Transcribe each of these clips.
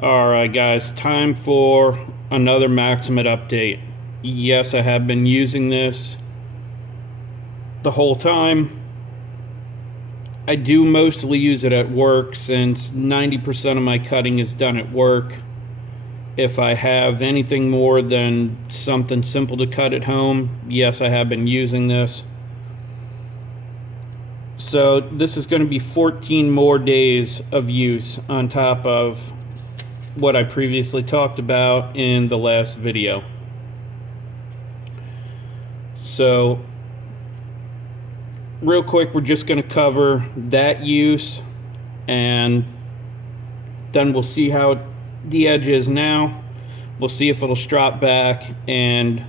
Alright guys, time for another Maxamet update. Yes, I have been using this the whole time. I do mostly use it at work since 90% of my cutting is done at work. If I have anything more than something simple to cut at home, yes, I have been using this. So this is going to be 14 more days of use on top of what I previously talked about in the last video. So real quick, we're just going to cover that use and then we'll see how the edge is now. We'll see if it'll strop back and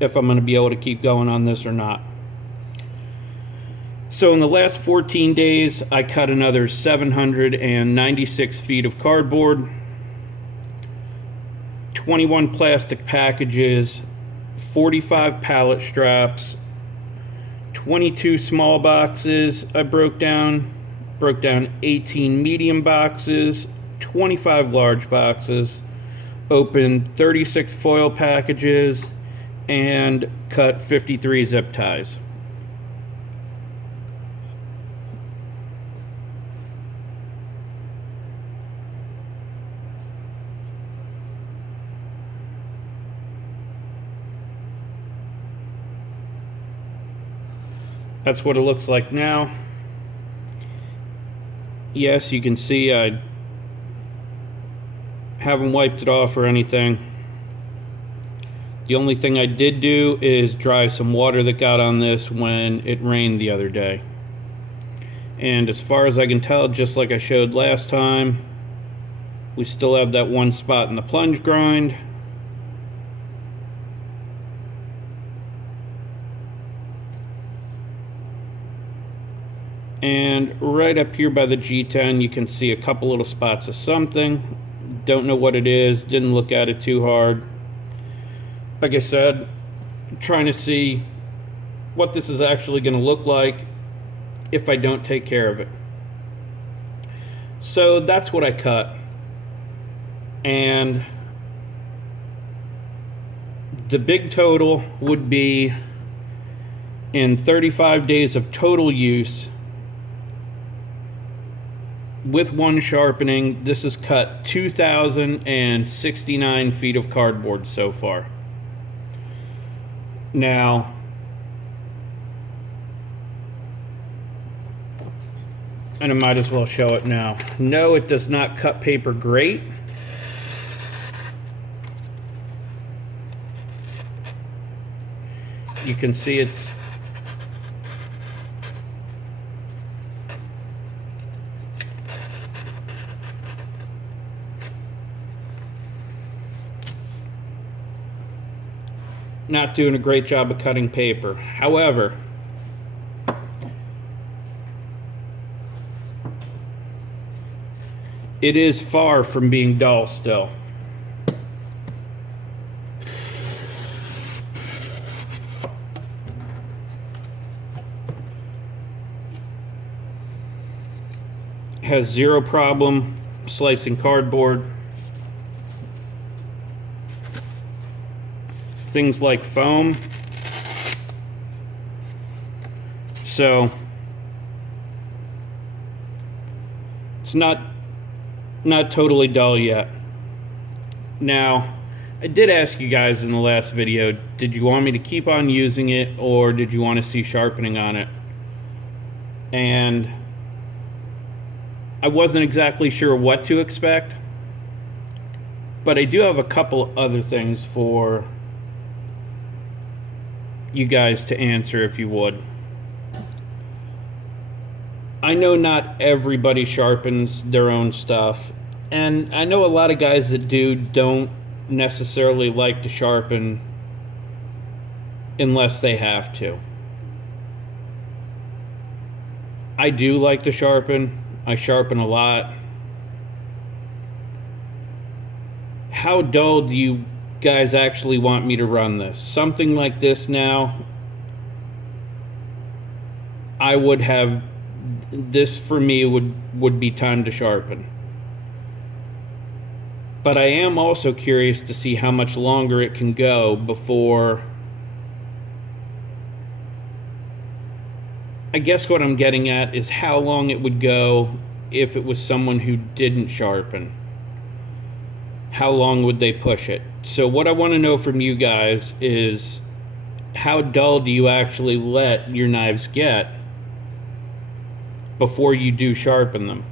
if I'm going to be able to keep going on this or not. So in the last 14 days, I cut another 796 feet of cardboard, 21 plastic packages, 45 pallet straps, 22 small boxes I broke down 18 medium boxes, 25 large boxes, opened 36 foil packages, and cut 53 zip ties. That's what it looks like now. Yes, you can see I haven't wiped it off or anything. The only thing I did do is dry some water that got on this when it rained the other day. And as far as I can tell, just like I showed last time, we still have that one spot in the plunge grind. And right up here by the G10, you can see a couple little spots of something. Don't know what it is, didn't look at it too hard. Like I said, trying to see what this is actually going to look like if I don't take care of it. So that's what I cut. And the big total would be, in 35 days of total use, with one sharpening, this has cut 2,069 feet of cardboard so far. Now, and I might as well show it now. No, it does not cut paper great. You can see it's not doing a great job of cutting paper. However, it is far from being dull still. Has zero problem slicing cardboard. Things like foam. So it's not totally dull yet. Now, I did ask you guys in the last video, did you want me to keep on using it or did you want to see sharpening on it? And I wasn't exactly sure what to expect, but I do have a couple other things for you guys to answer if you would. I know not everybody sharpens their own stuff, and I know a lot of guys that don't necessarily like to sharpen unless they have to. I do like to sharpen. I sharpen a lot. How dull do you guys actually want me to run this? Something like this now, I would have this, for me, would be time to sharpen. But I am also curious to see how much longer it can go before... I guess what I'm getting at is how long it would go if it was someone who didn't sharpen. How long would they push it? So what I want to know from you guys is, how dull do you actually let your knives get before you do sharpen them?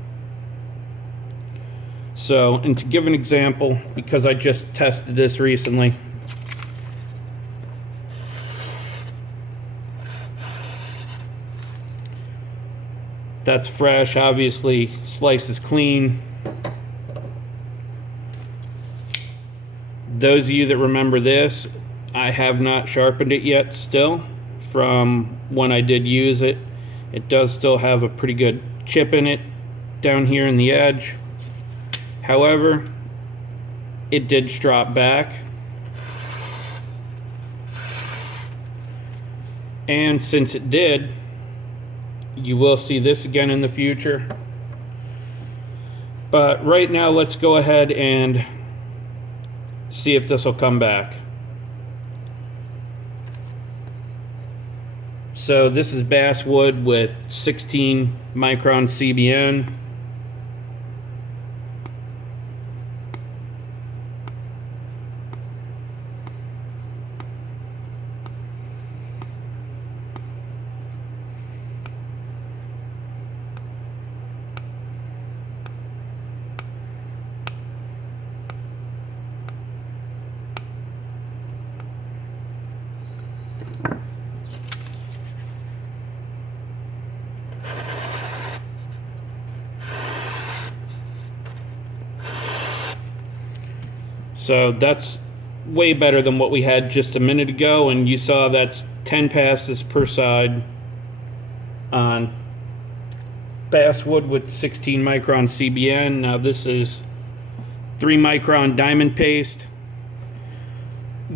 So, and to give an example, because I just tested this recently, that's fresh, obviously slices clean. Those of you that remember this, I have not sharpened it yet still from when I did use it. It does still have a pretty good chip in it down here in the edge. However, it did strop back. And since it did, you will see this again in the future. But right now, let's go ahead and see if this will come back. So this is basswood with 16 micron CBN. So that's way better than what we had just a minute ago, and you saw that's 10 passes per side on basswood with 16 micron CBN. Now this is 3 micron diamond paste.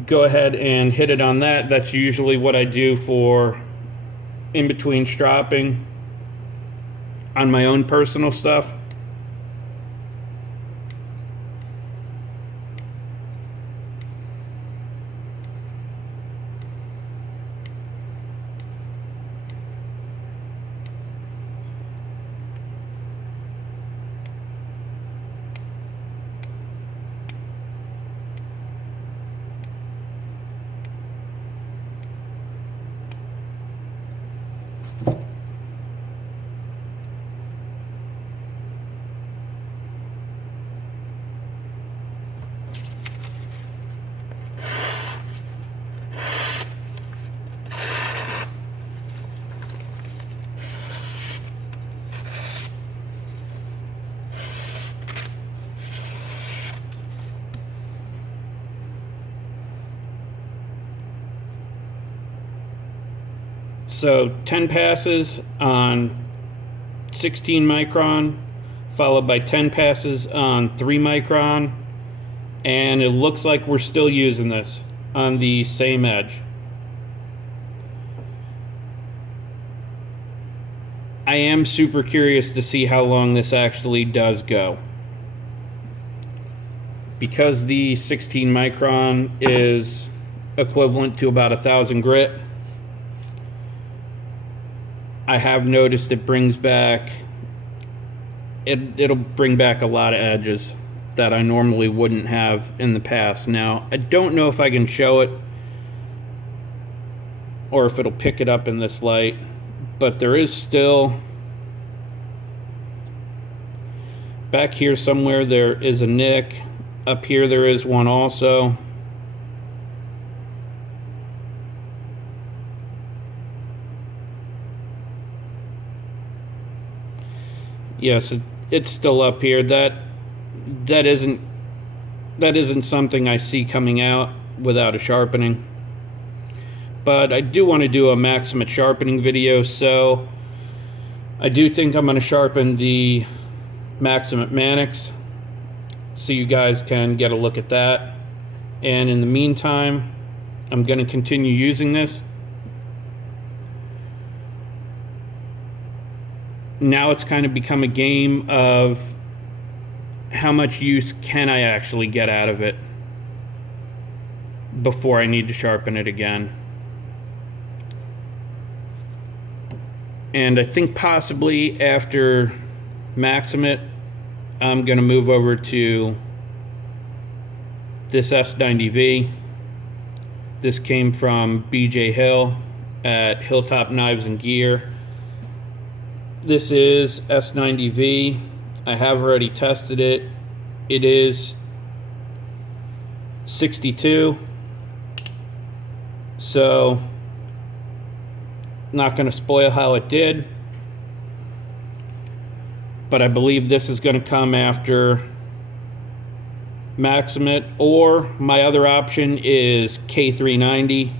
Go ahead and hit it on that. That's usually what I do for in between stropping on my own personal stuff. So 10 passes on 16 micron, followed by 10 passes on 3 micron, and it looks like we're still using this on the same edge. I am super curious to see how long this actually does go, because the 16 micron is equivalent to about 1,000 grit. I have noticed it brings back, it'll bring back a lot of edges that I normally wouldn't have in the past. Now, I don't know if I can show it or if it'll pick it up in this light, but there is still, back here somewhere there is a nick. Up here there is one also. Yes, it's still up here. That isn't something I see coming out without a sharpening. But I do want to do a Maxamet sharpening video, so I do think I'm going to sharpen the Maxamet Mannix, so you guys can get a look at that. And in the meantime, I'm going to continue using this. Now it's kind of become a game of how much use can I actually get out of it before I need to sharpen it again. And I think possibly after Maxamet, I'm going to move over to this S90V. This came from BJ Hill at Hilltop Knives and Gear. This is S90V. I have already tested it. It is 62. So, not going to spoil how it did. But I believe this is going to come after Maxamet, or my other option is K390.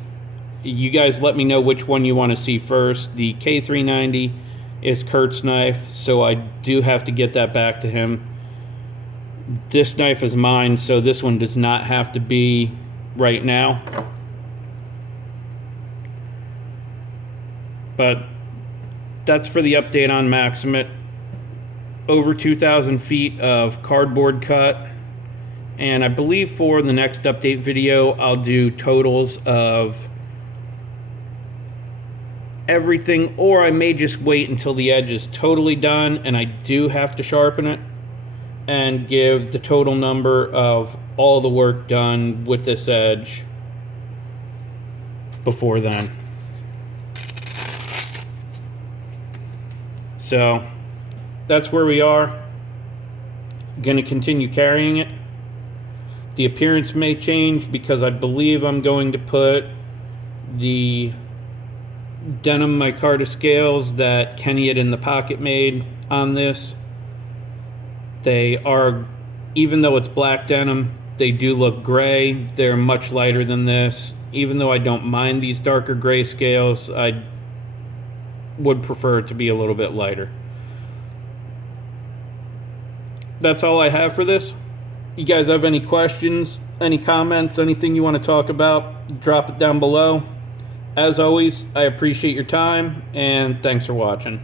You guys let me know which one you want to see first. The K390 is Kurt's knife, so I do have to get that back to him. This knife is mine, so this one does not have to be right now. But that's for the update on Maxamet. Over 2,000 feet of cardboard cut. And I believe for the next update video, I'll do totals of everything, or I may just wait until the edge is totally done and I do have to sharpen it, and give the total number of all the work done with this edge before then. So that's where we are. Going to continue carrying it. The appearance may change because I believe I'm going to put the denim micarta scales that Kenny had in the pocket made on this. They are, even though it's black denim, they do look gray. They're much lighter than this. Even though I don't mind these darker gray scales, I would prefer it to be a little bit lighter. That's all I have for this. You guys have any questions, any comments, anything you want to talk about, drop it down below. As always, I appreciate your time, and thanks for watching.